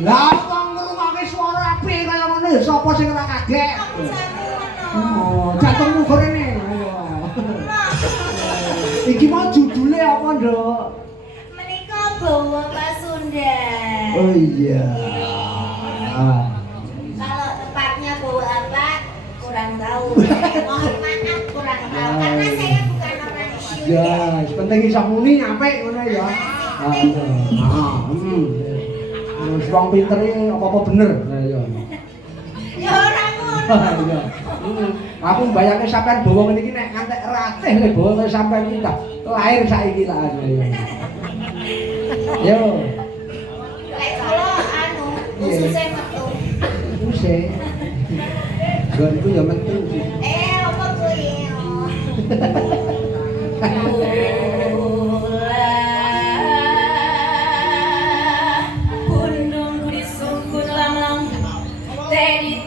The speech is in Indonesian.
Lah kok ngrungokne swara apik kaya ngono sapa sing ora kaget? Oh, jantungmu gorene. Iki mau judule apa, Nduk? Menika bawa Pasundan. Oh iya. Kalau tepatnya bawa apa? Kurang tahu. Mohon maaf kurang tahu karena saya bukan orang Sunda. Ya, penting iso muni apik ngono ya. Wis wong pinter iki apa-apa bener. Lah ya. Ya ora ngono. Iya. Aku mbayangke sampean bawa ngene iki nek ngantek ratih le bawa kaya sampean iki ta. Lahir saiki lah. Yo. Lek kula anu ususe metu. Ususe. Gonku ya metu. Apa kuwi? Bundung kudu sungkun lamang. Dari